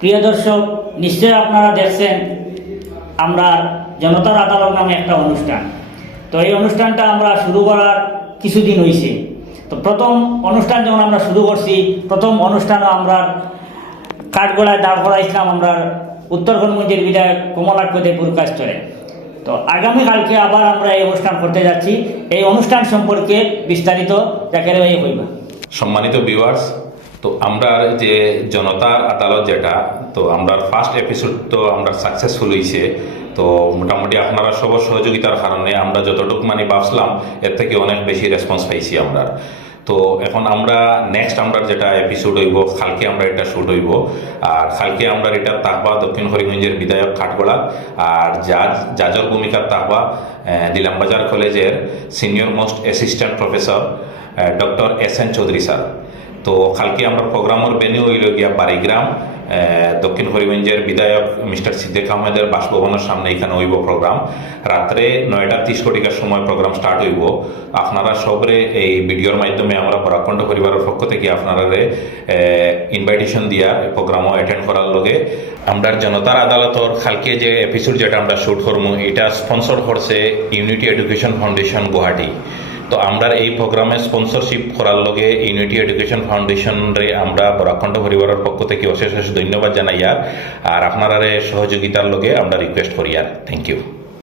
প্রিয় দর্শক, নিশ্চয়ই আপনারা দেখছেন আমরা জনতার আদালত নামে একটা অনুষ্ঠান। তো এই অনুষ্ঠানটা আমরা শুরু করার কিছুদিন হয়েছে। তো প্রথম অনুষ্ঠান যখন আমরা শুরু করছি, প্রথম অনুষ্ঠানও আমরা কাঠগড়ায় দাঁড় করাইছিলাম আমরা উত্তরগঞ্জের বিধায়ক কমলাক্ষ দেবপুর কাস্তরে। তো আগামীকালকে আবার আমরা এই অনুষ্ঠান করতে যাচ্ছি। এই অনুষ্ঠান সম্পর্কে বিস্তারিত জাকের ভাই কইবা। সম্মানিত ভিউয়ার্স, তো আমরা যে জনতার আদালত যেটা, তো আমরা ফার্স্ট এপিসোড তো আমরা সাকসেসফুল হয়েছে। তো মোটামুটি আপনারা সব সহযোগিতার কারণে আমরা যতটুকু ভাবছিলাম এর থেকে অনেক বেশি রেসপন্স পাইছি আমরা। তো এখন আমরা নেক্সট আমরা যেটা এপিসোড হইব, কালকে আমরা এটা শুট হইব। আর কালকে আমরা এটা তাকবা দক্ষিণ হরিগঞ্জের বিধায়ক কাঠগড়া, আর জাজর ভূমিকা তাকবা দিলামবাজার কলেজের senior most assistant professor doctor S N. Chowdhury sir. তো কালকে আমরা প্রোগ্রামের ভেন্যু হইল গিয়া বাড়িগ্রাম দক্ষিণ হরিগঞ্জের বিধায়ক মিস্টার সিদ্দিক আহমেদের বাসভবনের সামনে এখানে হইব প্রোগ্রাম। রাত্রে 9:30 সময় প্রোগ্রাম স্টার্ট হইব। আপনারা সবরে এই ভিডিওর মাধ্যমে আমরা বরাকণ্ঠ পরিবারের পক্ষ থেকে আপনারা ইনভাইটেশন দিয়ার প্রোগ্রামও অ্যাটেন্ড করার লগে আমরা জনতার আদালতর কালকে যে এপিসোড যেটা আমরা শুট করবো, এটা স্পন্সর করছে ইউনিটি এডুকেশন ফাউন্ডেশন গুয়াহাটি। তো আমরা এই প্রোগ্রামে স্পন্সরশিপ করার লগে ইউনিটি এডুকেশন ফাউন্ডেশনরে আমরা বরাকণ্ঠ পরিবারের পক্ষ থেকে অশেষ ধন্যবাদ জানাই আর আপনারা সহযোগিতার লগে আমরা রিকোয়েস্ট করি আর থ্যাংক ইউ।